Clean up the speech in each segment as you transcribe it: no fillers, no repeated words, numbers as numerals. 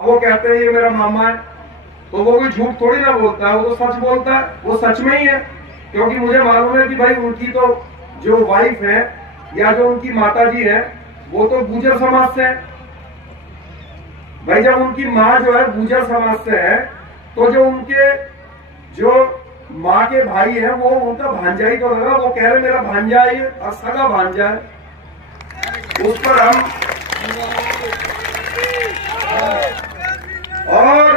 वो कहते हैं ये मेरा मामा है, तो वो कोई झूठ थोड़ी ना बोलता है, वो तो सच बोलता है, वो सच में ही है। क्योंकि मुझे मालूम है कि भाई उनकी तो जो वाइफ है या जो उनकी माता जी है वो तो गुर्जर समाज से है। भाई जब उनकी माँ जो है गुर्जर समाज से है, तो जो उनके जो माँ के भाई है वो उनका भांजा ही तो लगा। वो कह रहे मेरा भांजा है और सगा भांजा है, उस पर हम और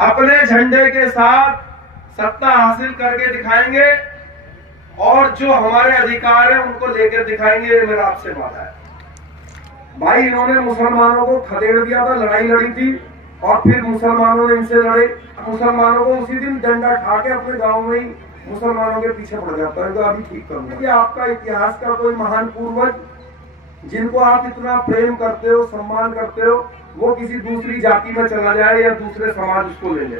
अपने झंडे के साथ सत्ता हासिल करके दिखाएंगे और जो हमारे अधिकार है उनको लेकर दिखाएंगे। ये मेरा आपसे वादा है। भाई इन्होंने मुसलमानों को खदेड़ दिया था, लड़ाई लड़ी थी और फिर मुसलमानों ने इनसे लड़े। मुसलमानों को उसी दिन डंडा उठा के अपने गांव में ही मुसलमानों के पीछे पड़ जाता है। तो अभी ठीक करूंगा कि आपका इतिहास का कोई महान पूर्वज जिनको आप इतना प्रेम करते हो, सम्मान करते हो, वो किसी दूसरी जाति में चला जाए या दूसरे समाज उसको ले ले।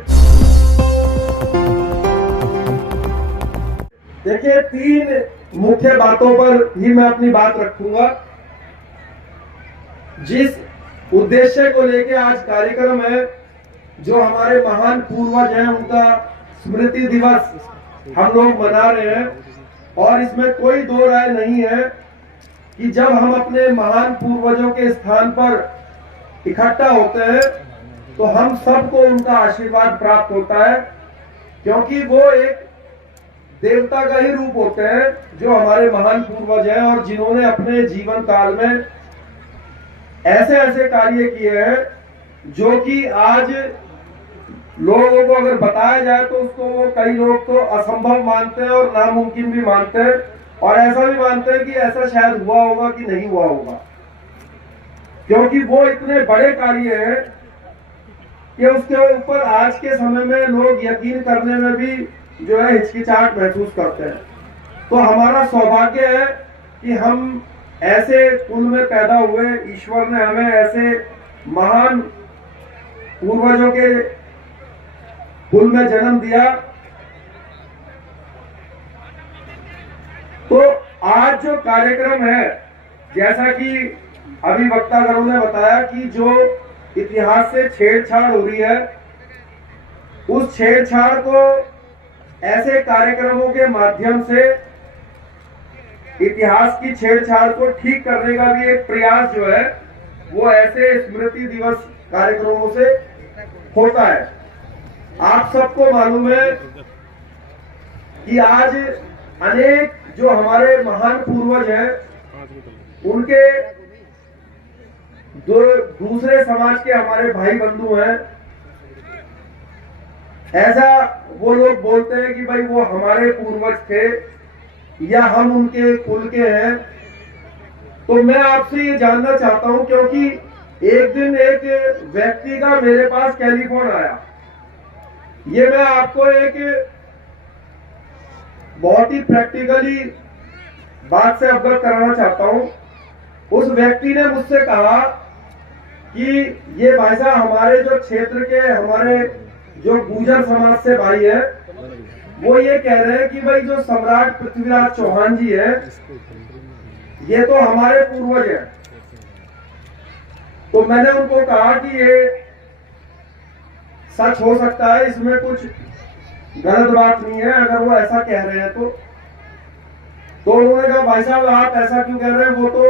देखिए, 3 मुख्य बातों पर ही मैं अपनी बात रखूंगा। जिस उद्देश्य को लेके आज कार्यक्रम है, जो हमारे महान पूर्वज हैं उनका स्मृति दिवस हम लोग मना रहे हैं, और इसमें कोई दो राय नहीं है कि जब हम अपने महान पूर्वजों के स्थान पर इकट्ठा होते हैं तो हम सबको उनका आशीर्वाद प्राप्त होता है, क्योंकि वो एक देवता का ही रूप होते हैं जो हमारे महान पूर्वज हैं और जिन्होंने अपने जीवन काल में ऐसे ऐसे कार्य किए हैं जो कि आज लोगों को अगर बताया जाए तो उसको वो कई लोग तो असंभव मानते हैं और नामुमकिन भी मानते हैं, और ऐसा भी मानते हैं कि ऐसा शायद हुआ होगा कि नहीं हुआ होगा, क्योंकि वो इतने बड़े कार्य हैं कि उसके ऊपर आज के समय में लोग यकीन करने में भी जो है हिचकिचाहट महसूस करते हैं। तो हमारा सौभाग्य है कि हम ऐसे कुल में पैदा हुए, ईश्वर ने हमें ऐसे महान पूर्वजों के कुल में जन्म दिया। तो आज जो कार्यक्रम है, जैसा कि अभी वक्तागणों ने बताया कि जो इतिहास से छेड़छाड़ हो रही है, उस छेड़छाड़ को ऐसे कार्यक्रमों के माध्यम से इतिहास की छेड़छाड़ को ठीक करने का भी एक प्रयास जो है वो ऐसे स्मृति दिवस कार्यक्रमों से होता है। आप सबको मालूम है कि आज अनेक जो हमारे महान पूर्वज हैं उनके दूसरे समाज के हमारे भाई बंधु हैं, ऐसा वो लोग बोलते हैं कि भाई वो हमारे पूर्वज थे या हम उनके कुल के हैं। तो मैं आपसे ये जानना चाहता हूं, क्योंकि एक दिन एक व्यक्ति का मेरे पास टेलीफोन आया। ये मैं आपको एक बहुत ही प्रैक्टिकली बात से अवगत कराना चाहता हूं। उस व्यक्ति ने मुझसे कहा कि ये भाई साहब, हमारे जो क्षेत्र के हमारे जो गुर्जर समाज से भाई है, वो ये कह रहे हैं कि भाई जो सम्राट पृथ्वीराज चौहान जी है ये तो हमारे पूर्वज हैं। तो मैंने उनको कहा कि ये सच हो सकता है, इसमें कुछ गलत बात नहीं है अगर वो ऐसा कह रहे हैं तो उन्होंने कहा भाई साहब आप ऐसा क्यों कह रहे हैं, वो तो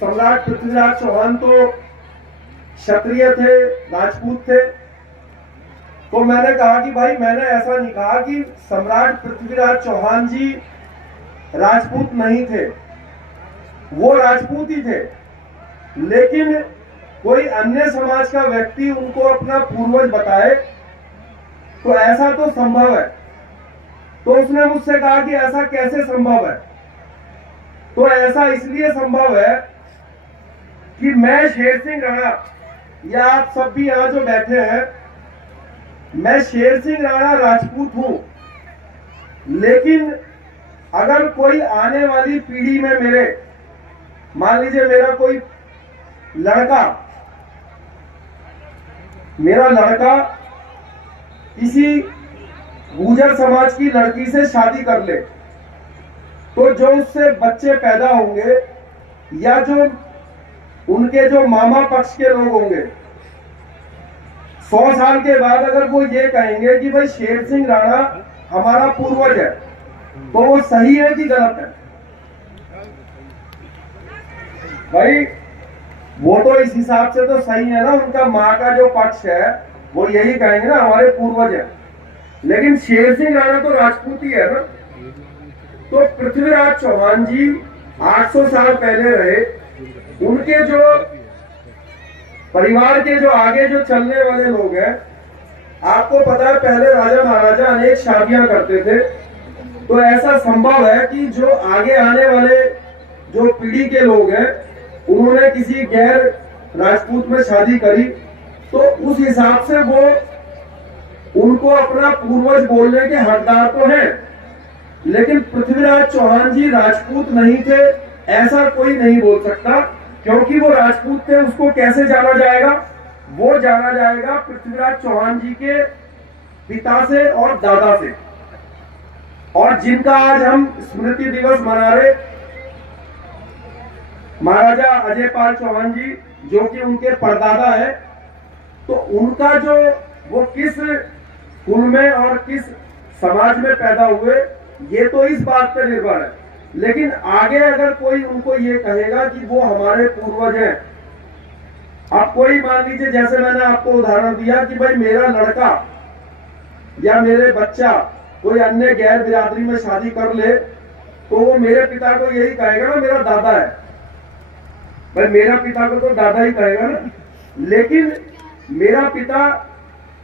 सम्राट पृथ्वीराज चौहान तो क्षत्रिय थे, राजपूत थे। तो मैंने कहा कि भाई मैंने ऐसा नहीं कहा कि सम्राट पृथ्वीराज चौहान जी राजपूत नहीं थे, वो राजपूत ही थे, लेकिन कोई अन्य समाज का व्यक्ति उनको अपना पूर्वज बताए तो ऐसा तो संभव है। तो उसने मुझसे कहा कि ऐसा कैसे संभव है। तो ऐसा इसलिए संभव है कि मैं शेर सिंह राणा, या आप सब भी यहां जो बैठे हैं, मैं शेर सिंह राणा राजपूत हूं, लेकिन अगर कोई आने वाली पीढ़ी में मेरे, मान लीजिए मेरा लड़का किसी गुर्जर समाज की लड़की से शादी कर ले, तो जो उससे बच्चे पैदा होंगे या जो उनके जो मामा पक्ष के लोग होंगे 100 साल के बाद अगर वो ये कहेंगे कि भाई शेर सिंह राणा हमारा पूर्वज है, तो वो सही है कि गलत है? भाई वो तो इस हिसाब से तो सही है ना, उनका माँ का जो पक्ष है वो यही कहेंगे ना हमारे पूर्वज है। लेकिन शेर सिंह राणा तो राजपूत ही है ना। तो पृथ्वीराज चौहान जी 800 साल पहले रहे, उनके जो परिवार के जो आगे जो चलने वाले लोग हैं, आपको पता है पहले राजा महाराजा अनेक शादियां करते थे। तो ऐसा संभव है कि जो आगे आने वाले जो पीढ़ी के लोग हैं, उन्होंने किसी गैर राजपूत में शादी करी, तो उस हिसाब से वो उनको अपना पूर्वज बोलने के हकदार तो हैं। लेकिन पृथ्वीराज चौहान जी राजपूत नहीं थे ऐसा कोई नहीं बोल सकता, क्योंकि वो राजपूत थे। उसको कैसे जाना जाएगा? वो जाना जाएगा पृथ्वीराज चौहान जी के पिता से और दादा से। और जिनका आज हम स्मृति दिवस मना रहे, महाराजा अजयपाल चौहान जी, जो कि उनके परदादा है, तो उनका जो वो किस कुल में और किस समाज में पैदा हुए, ये तो इस बात पर निर्भर है। लेकिन आगे अगर कोई उनको ये कहेगा कि वो हमारे पूर्वज हैं, अब कोई मान लीजिए जैसे मैंने आपको उदाहरण दिया कि भाई मेरा लड़का या मेरे बच्चा कोई अन्य गैर बिरादरी में शादी कर ले, तो वो मेरे पिता को यही कहेगा ना मेरा दादा है। भाई मेरा पिता को तो दादा ही कहेगा ना, लेकिन मेरा पिता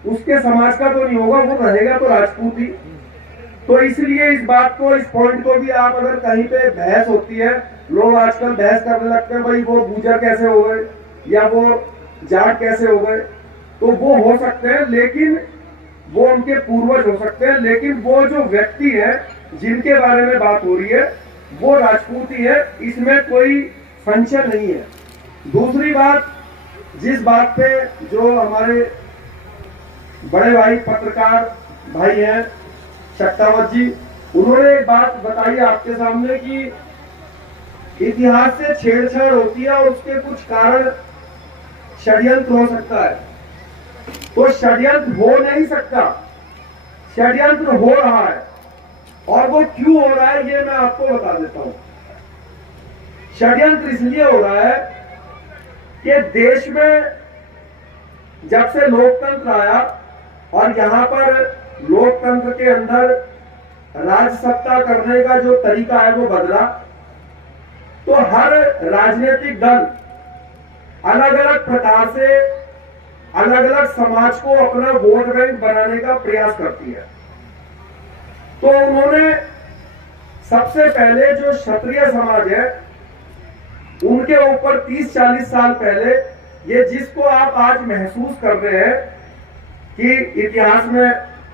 उसके समाज का तो नहीं होगा, वो रहेगा तो राजपूत ही। तो इसलिए इस बात को, इस पॉइंट को भी आप अगर कहीं पे बहस होती है, लोग आजकल बहस करने लगते हैं भाई वो गुर्जर कैसे हो गए या वो जाट कैसे हो गए, तो वो हो सकते हैं, लेकिन वो उनके पूर्वज हो सकते हैं। लेकिन वो जो व्यक्ति है जिनके बारे में बात हो रही है वो राजपूत ही है, इसमें कोई संशय नहीं है। दूसरी बात, जिस बात पे जो हमारे बड़े भाई पत्रकार भाई हैं शक्तावत जी, उन्होंने एक बात बताई आपके सामने कि इतिहास से छेड़छाड़ होती है और उसके कुछ कारण षड्यंत्र हो सकता है। तो षड्यंत्र हो नहीं सकता, षड्यंत्र हो रहा है। और वो क्यों हो रहा है ये मैं आपको बता देता हूं। षड्यंत्र इसलिए हो रहा है कि देश में जब से लोकतंत्र आया और यहां पर लोकतंत्र के अंदर राजसत्ता करने का जो तरीका है वो बदला, तो हर राजनीतिक दल अलग अलग प्रकार से अलग अलग समाज को अपना वोट बैंक बनाने का प्रयास करती है। तो उन्होंने सबसे पहले जो क्षत्रिय समाज है उनके ऊपर 30-40 साल पहले, ये जिसको आप आज महसूस कर रहे हैं कि इतिहास में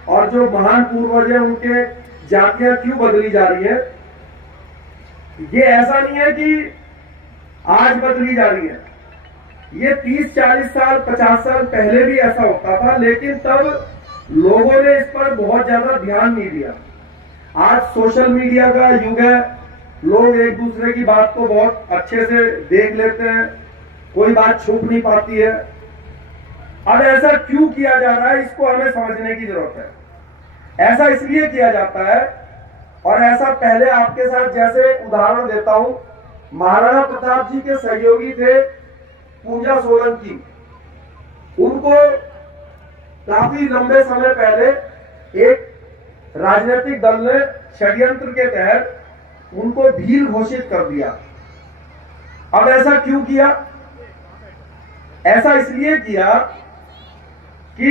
और जो महान पूर्वज है उनके जातियां क्यों बदली जा रही है, ये ऐसा नहीं है कि आज बदली जा रही है। ये 30-40 साल 50 साल पहले भी ऐसा होता था, लेकिन तब लोगों ने इस पर बहुत ज्यादा ध्यान नहीं दिया। आज सोशल मीडिया का युग है, लोग एक दूसरे की बात को बहुत अच्छे से देख लेते हैं, कोई बात छुप नहीं पाती है। अब ऐसा क्यों किया जा रहा है इसको हमें समझने की जरूरत है। ऐसा इसलिए किया जाता है, और ऐसा पहले आपके साथ जैसे उदाहरण देता हूं, महाराणा प्रताप जी के सहयोगी थे पूजा सोलंकी, उनको काफी लंबे समय पहले एक राजनीतिक दल ने षड्यंत्र के तहत उनको भील घोषित कर दिया। अब ऐसा क्यों किया? ऐसा इसलिए किया कि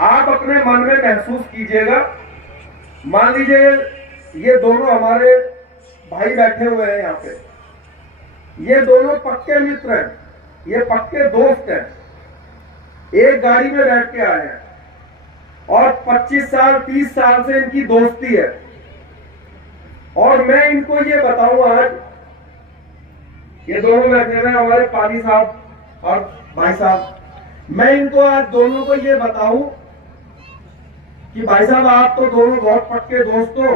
आप अपने मन में महसूस कीजिएगा, मान लीजिए ये दोनों हमारे भाई बैठे हुए हैं यहाँ पे, ये दोनों पक्के मित्र हैं, ये पक्के दोस्त हैं, एक गाड़ी में बैठ के आए हैं और 25 साल 30 साल से इनकी दोस्ती है। और मैं इनको ये बताऊं, आज ये दोनों बैठे हुए हमारे पाली साहब और भाई साहब, मैं इनको आज दोनों को ये बताऊं कि भाई साहब आप तो दोनों बहुत पक्के दोस्त हो,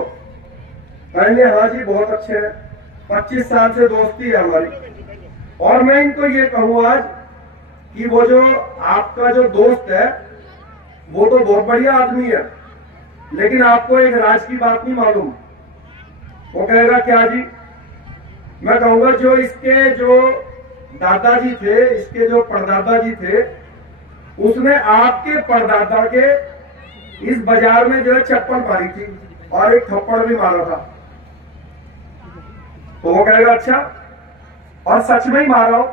कहेंगे हाँ जी बहुत अच्छे हैं, 25 साल से दोस्ती है हमारी। और मैं इनको ये कहूं आज कि वो जो आपका जो दोस्त है वो तो बहुत बढ़िया आदमी है, लेकिन आपको एक राज की बात नहीं मालूम। वो कहेगा क्या जी? मैं कहूंगा जो इसके जो दादाजी थे, इसके जो परदादा जी थे, उसने आपके परदादा के इस बाजार में जो है चप्पल मारी थी और एक थप्पड़ भी मारा था। तो वो कहेगा अच्छा, और सच में ही मारा हो।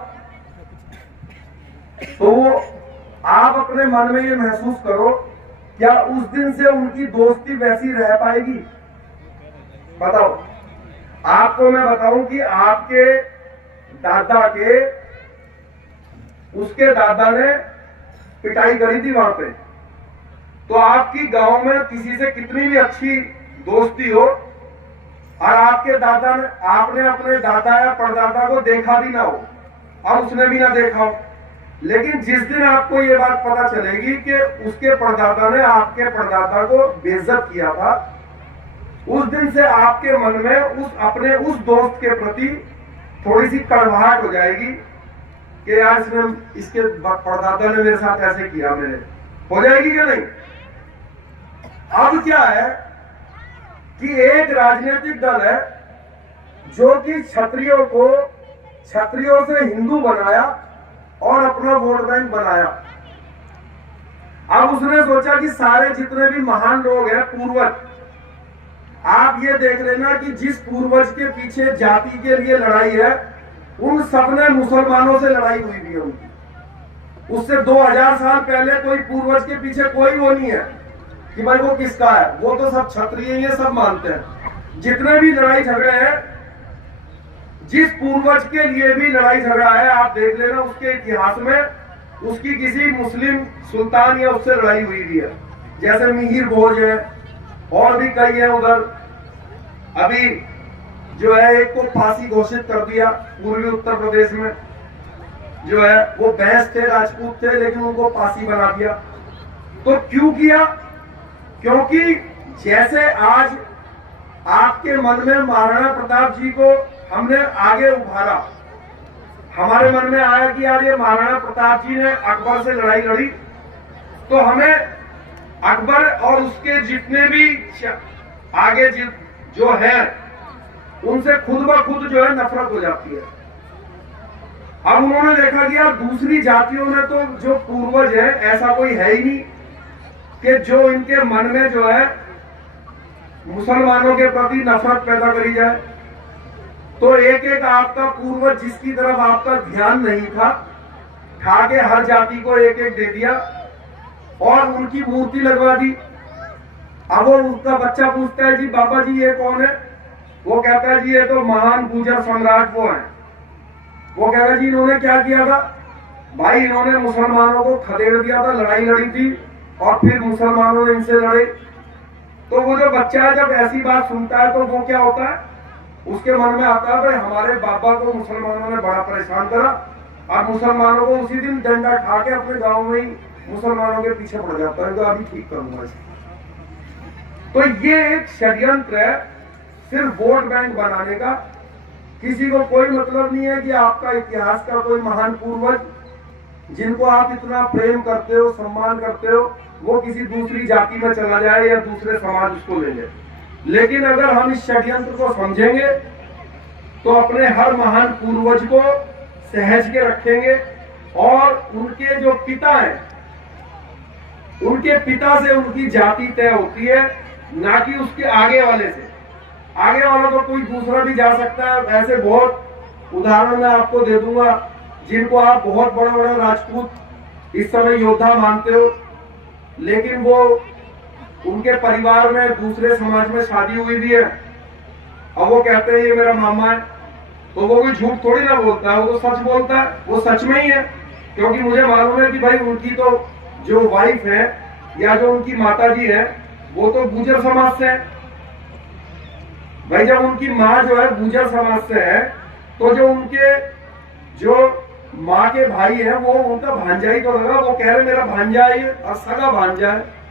तो वो आप अपने मन में ये महसूस करो, क्या उस दिन से उनकी दोस्ती वैसी रह पाएगी? बताओ। आपको मैं बताऊं कि आपके दादा के, उसके दादा ने पिटाई करी थी वहां पे, तो आपकी गांव में किसी से कितनी भी अच्छी दोस्ती हो और आपके दादा ने, आपने अपने दादा या परदादा को देखा भी ना हो और उसने भी ना देखा हो, लेकिन जिस दिन आपको ये बात पता चलेगी कि उसके परदादा ने आपके परदादा को बेइज्जत किया था, उस दिन से आपके मन में उस अपने उस दोस्त के प्रति थोड़ी सी कड़वाहट हो जाएगी कि यार इसके परदादा ने मेरे साथ ऐसे किया, मेरे हो जाएगी कि नहीं? अब क्या है कि एक राजनीतिक दल है जो कि क्षत्रियों से हिंदू बनाया और अपना वोट बैंक बनाया। अब उसने सोचा कि सारे जितने भी महान लोग हैं, पूर्वज, आप ये देख लेना कि जिस पूर्वज के पीछे जाति के लिए लड़ाई है, उन सबने मुसलमानों से लड़ाई हुई भी है उनकी। उससे 2000 साल पहले कोई पूर्वज के पीछे कोई वो नहीं है कि भाई वो किसका है, वो तो सब क्षत्रिय ये सब मानते हैं। जितने भी लड़ाई झगड़े हैं, जिस पूर्वज के लिए भी लड़ाई झगड़ा है, आप देख लेना उसके इतिहास में उसकी किसी मुस्लिम सुल्तान या उससे लड़ाई हुई भी है। जैसे मिहिर भोज है और भी कई है उधर। अभी जो है एक को फांसी घोषित कर दिया पूर्वी उत्तर प्रदेश में, जो है वो बैंस थे, राजपूत थे, लेकिन उनको फांसी बना दिया। तो क्यों किया? क्योंकि जैसे आज आपके मन में महाराणा प्रताप जी को हमने आगे उभारा, हमारे मन में आया कि यार ये महाराणा प्रताप जी ने अकबर से लड़ाई लड़ी, तो हमें अकबर और उसके जितने भी आगे जो है उनसे खुद ब खुद जो है नफरत हो जाती है। अब उन्होंने देखा कि यार दूसरी जातियों में तो जो पूर्वज है ऐसा कोई है ही नहीं कि जो इनके मन में जो है मुसलमानों के प्रति नफरत पैदा करी जाए। तो एक एक आपका पूर्वज जिसकी तरफ आपका ध्यान नहीं था, खा के हर जाति को एक एक दे दिया और उनकी मूर्ति लगवा दी। अब वो उसका बच्चा पूछता है जी बाबा जी ये कौन है? वो कहता है जी ये तो महान गुर्जर सम्राट वो है। वो कहता जी इन्होंने क्या किया था? भाई इन्होंने मुसलमानों को खदेड़ दिया था, लड़ाई लड़ी थी और फिर मुसलमानों ने इनसे लड़े। तो वो जो बच्चा है जब ऐसी बात सुनता है तो वो क्या होता है, उसके मन में आता है भाई हमारे बाबा को मुसलमानों ने बड़ा परेशान करा और मुसलमानों को उसी दिन डंडा खा के अपने गांव में ही मुसलमानों के पीछे पड़ जाता है, तो अभी ठीक करूंगा इसे। तो ये एक षड्यंत्र है सिर्फ वोट बैंक बनाने का। किसी को कोई मतलब नहीं है कि आपका इतिहास का कोई महान पूर्वज जिनको आप इतना प्रेम करते हो, सम्मान करते हो, वो किसी दूसरी जाति में चला जाए या दूसरे समाज उसको ले ले। लेकिन अगर हम इस षड्यंत्र को समझेंगे तो अपने हर महान पूर्वज को सहज के रखेंगे और उनके जो पिता हैं, उनके पिता से उनकी जाति तय होती है, ना कि उसके आगे वाले से। आगे वाला तो कोई दूसरा भी जा सकता है। ऐसे बहुत उदाहरण मैं आपको दे दूंगा जिनको आप बहुत बड़ा बड़ा राजपूत इस समय योद्धा मानते हो, लेकिन वो उनके परिवार में दूसरे समाज में शादी हुई भी है और वो कहते हैं ये मेरा मामा है। तो वो कोई झूठ थोड़ी ना बोलता है, वो तो सच बोलता है, वो सच में ही है। क्योंकि मुझे मालूम है कि भाई उनकी तो जो वाइफ है या जो उनकी माता जी है वो तो गुर्जर समाज से है। भाई जब उनकी माँ जो है गुर्जर समाज से है तो जो उनके जो माँ के भाई है वो उनका भांजा ही तो लगा। वो कह रहे मेरा भांजा है और सगा भांजा है।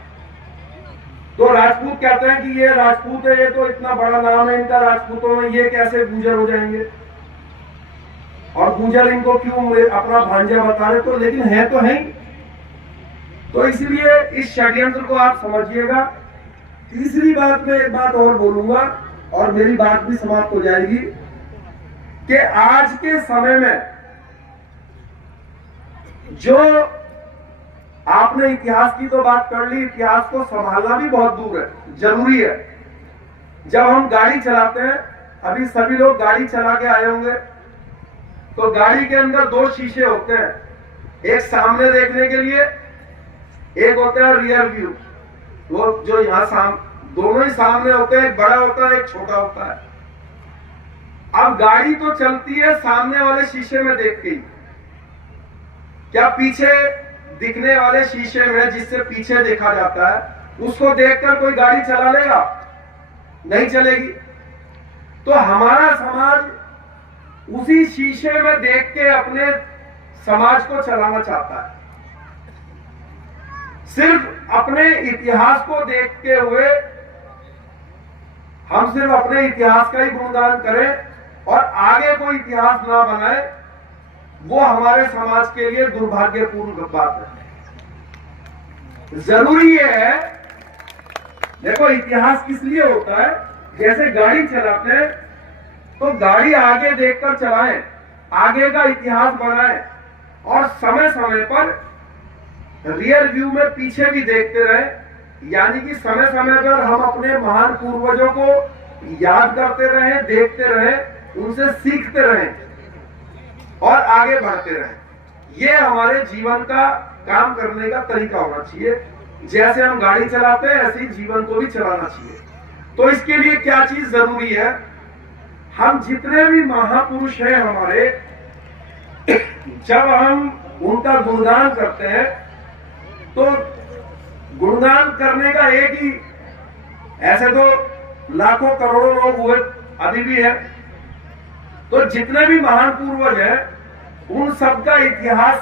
तो राजपूत कहते हैं कि ये राजपूत है, ये तो इतना बड़ा नाम है इनका राजपूतों में, ये कैसे गुर्जर हो जाएंगे? और गुजर इनको क्यों अपना भांजा बता रहे, तो लेकिन है तो है ही। तो इसलिए इस षड्यंत्र को आप समझिएगा। तीसरी बात में एक बात और बोलूंगा और मेरी बात भी समाप्त हो जाएगी कि आज के समय में जो आपने इतिहास की तो बात कर ली, इतिहास को संभालना भी बहुत दूर है, जरूरी है। जब हम गाड़ी चलाते हैं, अभी सभी लोग गाड़ी चला के आए होंगे, तो गाड़ी के अंदर दो शीशे होते हैं, एक सामने देखने के लिए, एक होता है रियर व्यू, वो जो यहाँ दोनों ही सामने होते हैं, एक बड़ा होता है एक छोटा होता है। अब गाड़ी तो चलती है सामने वाले शीशे में देख के ही, क्या पीछे दिखने वाले शीशे में जिससे पीछे देखा जाता है उसको देखकर कोई गाड़ी चला लेगा? नहीं चलेगी। तो हमारा समाज उसी शीशे में देख के अपने समाज को चलाना चाहता है। सिर्फ अपने इतिहास को देखते हुए हम सिर्फ अपने इतिहास का ही गुणगान करें और आगे कोई इतिहास ना बनाए, वो हमारे समाज के लिए दुर्भाग्यपूर्ण बात है। जरूरी है, देखो इतिहास किस लिए होता है, जैसे गाड़ी चलाते हैं तो गाड़ी आगे देखकर चलाएं, आगे का इतिहास बनाएं और समय समय पर रियर व्यू में पीछे भी देखते रहे, यानी कि समय समय पर हम अपने महान पूर्वजों को याद करते रहे, देखते रहे, उनसे सीखते रहे और आगे बढ़ते रहे। ये हमारे जीवन का काम करने का तरीका होना चाहिए। जैसे हम गाड़ी चलाते हैं ऐसे ही जीवन को भी चलाना चाहिए। तो इसके लिए क्या चीज जरूरी है, हम जितने भी महापुरुष हैं हमारे, जब हम उनका गुणगान करते हैं तो गुणगान करने का एक ही, ऐसे तो लाखों करोड़ों लोग हुए, अभी भी है, तो जितने भी महान पूर्वज हैं उन सबका इतिहास,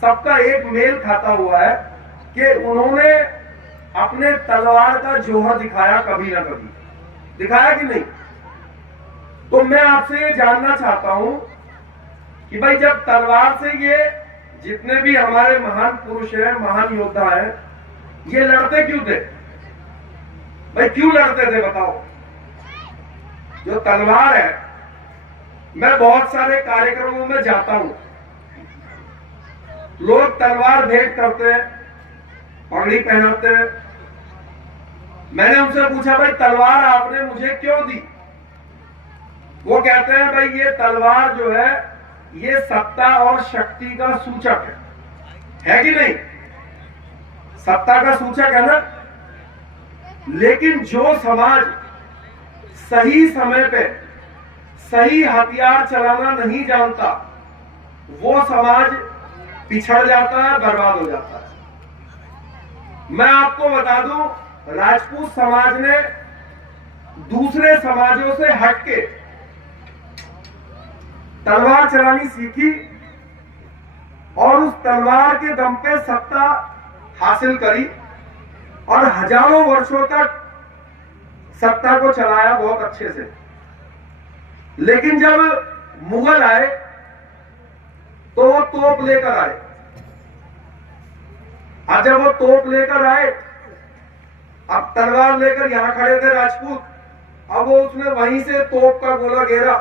सबका एक मेल खाता हुआ है कि उन्होंने अपने तलवार का जोहर दिखाया, कभी ना कभी दिखाया कि नहीं। तो मैं आपसे ये जानना चाहता हूं कि भाई जब तलवार से ये जितने भी हमारे महान पुरुष हैं, महान योद्धा हैं, ये लड़ते क्यों थे भाई? क्यों लड़ते थे बताओ? जो तलवार है, मैं बहुत सारे कार्यक्रमों में जाता हूं, लोग तलवार भेंट करते हैं, पगड़ी पहनाते हैं। मैंने उनसे पूछा भाई तलवार आपने मुझे क्यों दी? वो कहते हैं भाई ये तलवार जो है ये सत्ता और शक्ति का सूचक है कि नहीं? सत्ता का सूचक है ना। लेकिन जो समाज सही समय पे सही हथियार चलाना नहीं जानता, वो समाज पिछड़ जाता है, बर्बाद हो जाता है। मैं आपको बता दूं, राजपूत समाज ने दूसरे समाजों से हटके तलवार चलानी सीखी और उस तलवार के दम पे सत्ता हासिल करी और हजारों वर्षों तक सत्ता को चलाया बहुत अच्छे से। लेकिन जब मुगल आए तो वो तोप लेकर आए। अब जब वो तोप लेकर आए, अब तलवार लेकर यहां खड़े थे राजपूत, अब वो उसने वहीं से तोप का गोला घेरा,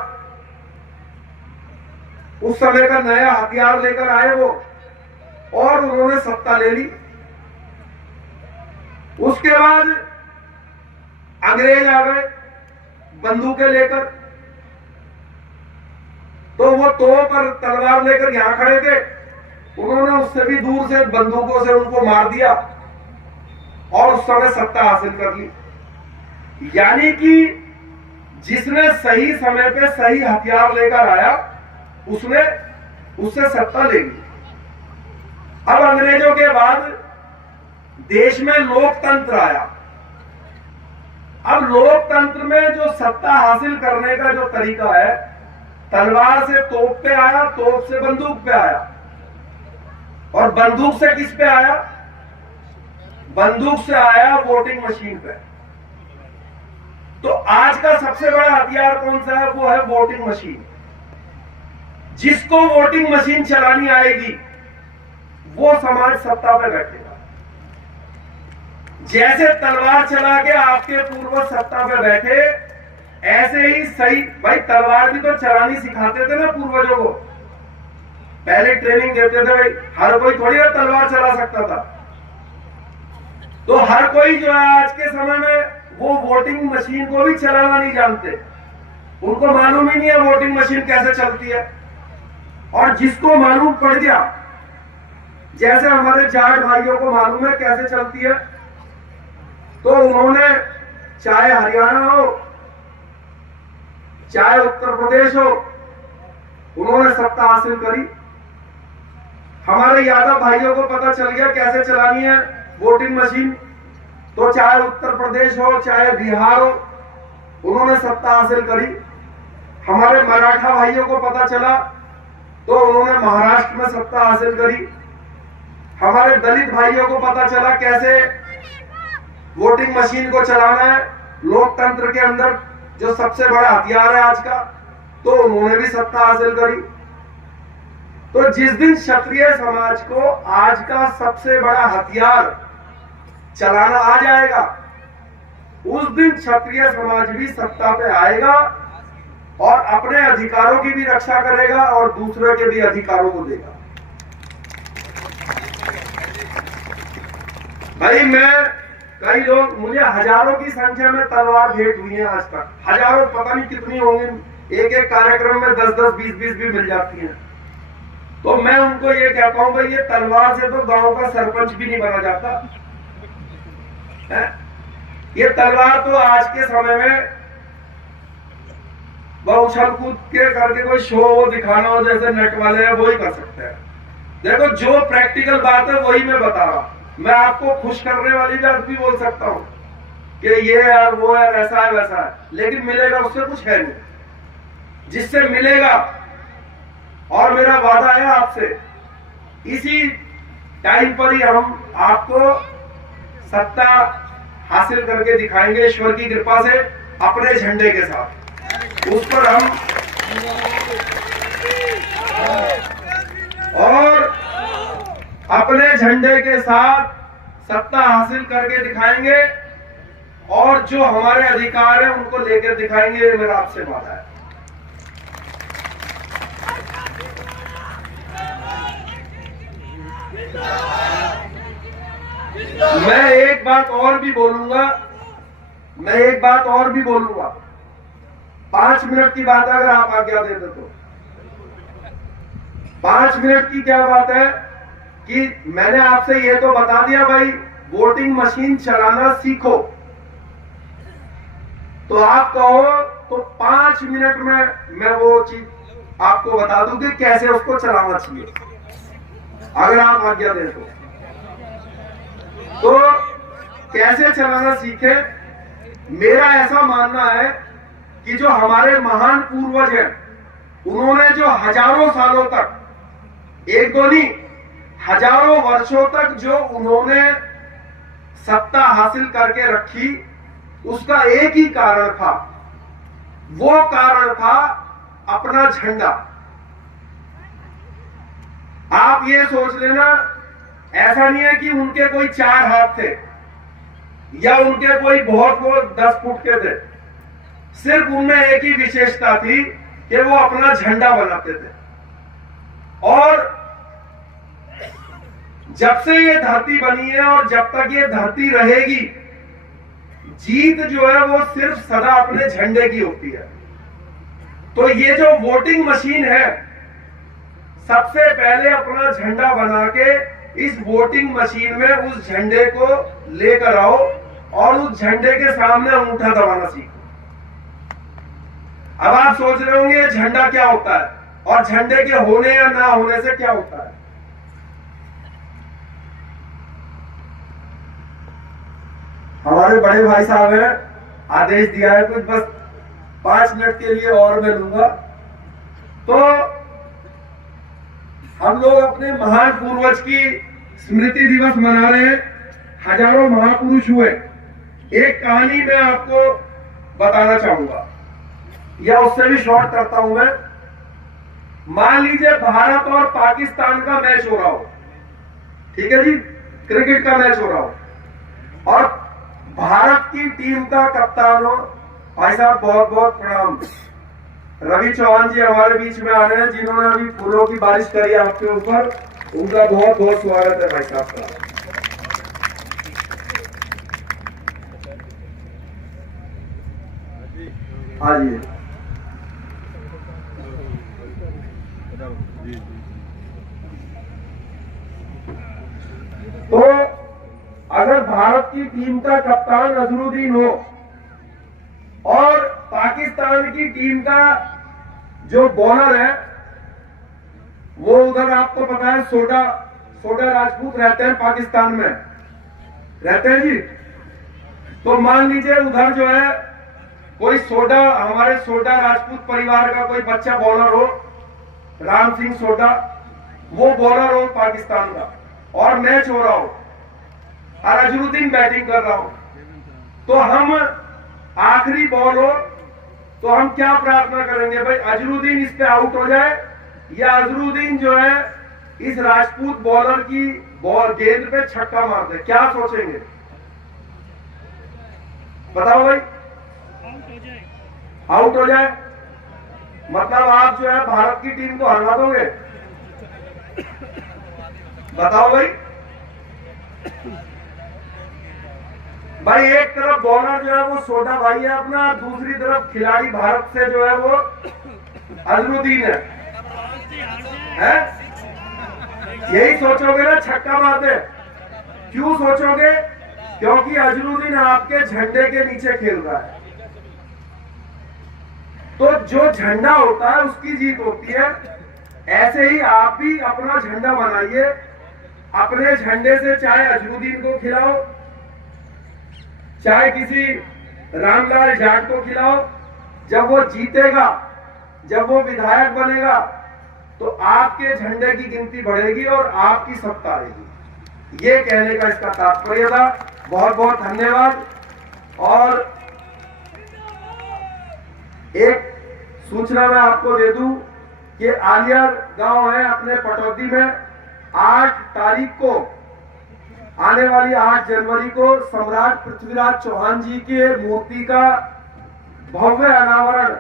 उस समय का नया हथियार लेकर आए वो, और उन्होंने सत्ता ले ली। उसके बाद अंग्रेज आ गए बंदूकें लेकर, तो वो तोप और तलवार लेकर यहां खड़े थे, उन्होंने उससे भी दूर से बंदूकों से उनको मार दिया और उस समय सत्ता हासिल कर ली। यानी कि जिसने सही समय पे सही हथियार लेकर आया उसने उससे सत्ता ले ली। अब अंग्रेजों के बाद देश में लोकतंत्र आया। अब लोकतंत्र में जो सत्ता हासिल करने का जो तरीका है, तलवार से तोप पे आया, तोप से बंदूक पे आया, और बंदूक से किस पे आया? बंदूक से आया वोटिंग मशीन पे। तो आज का सबसे बड़ा हथियार कौन सा है? वो है वोटिंग मशीन। जिसको वोटिंग मशीन चलानी आएगी वो समाज सत्ता पे बैठेगा। जैसे तलवार चला के आपके पूर्वज सत्ता पे बैठे, ऐसे ही सही भाई तलवार भी तो चलानी सिखाते थे ना पूर्वजों को, पहले ट्रेनिंग देते थे। भाई हर कोई थोड़ी ना तलवार चला सकता था। तो हर कोई जो है आज के समय में वो वोटिंग मशीन को भी चलाना नहीं जानते, उनको मालूम ही नहीं है वोटिंग मशीन कैसे चलती है। और जिसको मालूम पड़ गया, जैसे हमारे जाट भाइयों को मालूम है कैसे चलती है, तो उन्होंने चाहे हरियाणा हो चाहे उत्तर प्रदेश हो, उन्होंने सत्ता हासिल करी। हमारे यादव भाइयों को पता चल गया कैसे चलानी है वोटिंग मशीन, तो चाहे उत्तर प्रदेश हो चाहे बिहार हो, उन्होंने सत्ता हासिल करी। हमारे मराठा भाइयों को पता चला तो उन्होंने महाराष्ट्र में सत्ता हासिल करी। हमारे दलित भाइयों को पता चला कैसे वोटिंग मशीन को चलाना है, लोकतंत्र के अंदर जो सबसे बड़ा हथियार है आज का, तो उन्होंने भी सत्ता हासिल करी। तो जिस दिन क्षत्रिय समाज को आज का सबसे बड़ा हथियार चलाना आ जाएगा, उस दिन क्षत्रिय समाज भी सत्ता पे आएगा और अपने अधिकारों की भी रक्षा करेगा और दूसरों के भी अधिकारों को देगा। भाई कई लोग, मुझे हजारों की संख्या में तलवार भेंट हुई है आज तक, हजारों, पता नहीं कितनी होंगी, एक एक कार्यक्रम में 10-10, 20-20 भी मिल जाती हैं। तो मैं उनको ये कहता हूं भाई, ये तलवार से तो गांव का सरपंच भी नहीं बना जाता है। ये तलवार तो आज के समय में उछल कूद के करके कोई शो वो दिखाना हो, जैसे नेट वाले हैं वही कर सकते हैं। देखो जो प्रैक्टिकल बात है वही मैं बता रहा हूं। मैं आपको खुश करने वाली बात भी बोल सकता हूं कि ये यार वो है, ऐसा है वैसा है, लेकिन मिलेगा उससे कुछ है नहीं। जिससे मिलेगा, और मेरा वादा है आपसे, इसी टाइम पर ही हम आपको सत्ता हासिल करके दिखाएंगे ईश्वर की कृपा से, अपने झंडे के साथ। उस पर हम और अपने झंडे के साथ सत्ता हासिल करके दिखाएंगे और जो हमारे अधिकार हैं उनको लेकर दिखाएंगे। ये मेरा आपसे वादा है। मैं एक बात और भी बोलूंगा, 5 मिनट की बात है, अगर आप आज्ञा दे दो तो। 5 मिनट की क्या बात है कि मैंने आपसे ये तो बता दिया भाई, वोटिंग मशीन चलाना सीखो। तो आप कहो तो 5 मिनट में मैं वो चीज आपको बता दूं कि कैसे उसको चलाना चाहिए, अगर आप आज्ञा दें तो कैसे चलाना सीखे। मेरा ऐसा मानना है कि जो हमारे महान पूर्वज हैं, उन्होंने जो हजारों सालों तक, एक दो नहीं हजारों वर्षों तक जो उन्होंने सत्ता हासिल करके रखी, उसका एक ही कारण था, वो कारण था अपना झंडा। आप ये सोच लेना, ऐसा नहीं है कि उनके कोई 4 हाथ थे या उनके कोई बहुत 10 फुट के थे। सिर्फ उनमें एक ही विशेषता थी कि वो अपना झंडा बनाते थे। और जब से ये धरती बनी है और जब तक ये धरती रहेगी, जीत जो है वो सिर्फ सदा अपने झंडे की होती है। तो ये जो वोटिंग मशीन है, सबसे पहले अपना झंडा बना के इस वोटिंग मशीन में उस झंडे को लेकर आओ और उस झंडे के सामने अंगूठा दबाना सीखो। अब आप सोच रहे होंगे झंडा क्या होता है और झंडे के होने या ना होने से क्या होता है। हमारे बड़े भाई साहब हैं, आदेश दिया है कुछ, बस 5 मिनट के लिए और मैं लूंगा। तो हम लोग अपने महान पूर्वज की स्मृति दिवस मना रहे हैं। हजारों महापुरुष हुए। एक कहानी मैं आपको बताना चाहूंगा, या उससे भी शॉर्ट करता हूं मैं। मान लीजिए भारत और पाकिस्तान का मैच हो रहा हो, ठीक है जी, क्रिकेट का मैच हो रहा हो और भारत की टीम का कप्तान हो, भाई साहब बहुत बहुत प्रणाम, रवि चौहान जी हमारे बीच में आ रहे हैं, जिन्होंने अभी फूलों की बारिश करी आपके ऊपर, उनका बहुत बहुत स्वागत है भाई साहब का। आइए, तो अगर भारत की टीम का कप्तान अजहरुद्दीन हो और पाकिस्तान की टीम का जो बॉलर है वो उधर आपको पता है सोडा राजपूत रहते हैं, पाकिस्तान में रहते हैं जी, तो मान लीजिए उधर जो है कोई हमारे सोडा राजपूत परिवार का कोई बच्चा बॉलर हो, राम सिंह सोडा, वो बॉलर हो पाकिस्तान का और मैच हो रहा हो और अजहरुद्दीन बैटिंग कर रहा हो, तो हम आखिरी बॉल हो तो हम क्या प्रार्थना करेंगे भाई, अजहरुद्दीन इस पे आउट हो जाए या अजहरुद्दीन जो है इस राजपूत बॉलर की गेंद पे छक्का मार दे, क्या सोचेंगे बताओ भाई? आउट हो जाए मतलब आप जो है भारत की टीम को हरा दोगे, बताओ भाई? भाई एक तरफ बॉलर जो है वो सोडा भाई है अपना, दूसरी तरफ खिलाड़ी भारत से जो है वो अजहरुद्दीन है? यही सोचोगे ना छक्का मार दे? क्यों सोचोगे? क्योंकि अजहरुद्दीन आपके झंडे के नीचे खेल रहा है, तो जो झंडा होता है उसकी जीत होती है। ऐसे ही आप भी अपना झंडा बनाइए, अपने झंडे से चाहे अजहरुद्दीन को खिलाओ, चाहे किसी रामलाल जाट को खिलाओ, जब वो जीतेगा, जब वो विधायक बनेगा तो आपके झंडे की गिनती बढ़ेगी और आपकी सत्ता आएगी। ये कहने का इसका तात्पर्य था। बहुत बहुत धन्यवाद। और एक सूचना मैं आपको दे दूं कि आलियर गांव है अपने पटौदी में, 8 तारीख को आने वाली 8 जनवरी को सम्राट पृथ्वीराज चौहान जी के मूर्ति का भव्य अनावरण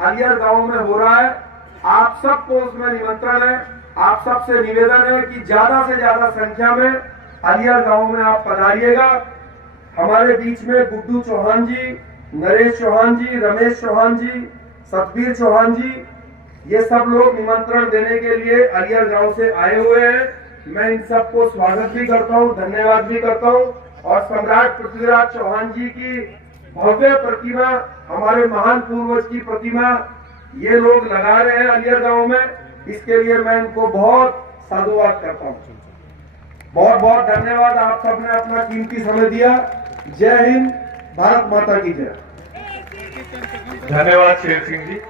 आलियर गांव में हो रहा है। आप सबको उसमें निमंत्रण है। आप सबसे निवेदन है कि ज्यादा से ज्यादा संख्या में आलियर गांव में आप पधारिएगा। हमारे बीच में गुड्डू चौहान जी, नरेश चौहान जी, रमेश चौहान जी, सतबीर चौहान जी, ये सब लोग निमंत्रण देने के लिए आलियर गांव से आए हुए हैं। मैं इन सबको स्वागत भी करता हूं, धन्यवाद भी करता हूं। और सम्राट पृथ्वीराज चौहान जी की भव्य प्रतिमा, हमारे महान पूर्वज की प्रतिमा ये लोग लगा रहे हैं आलियर गांव में, इसके लिए मैं इनको बहुत साधुवाद करता हूं। बहुत बहुत धन्यवाद। आप सबने अपना कीमती समय दिया। जय हिंद, भारत माता की जय। धन्यवाद शेर सिंह जी।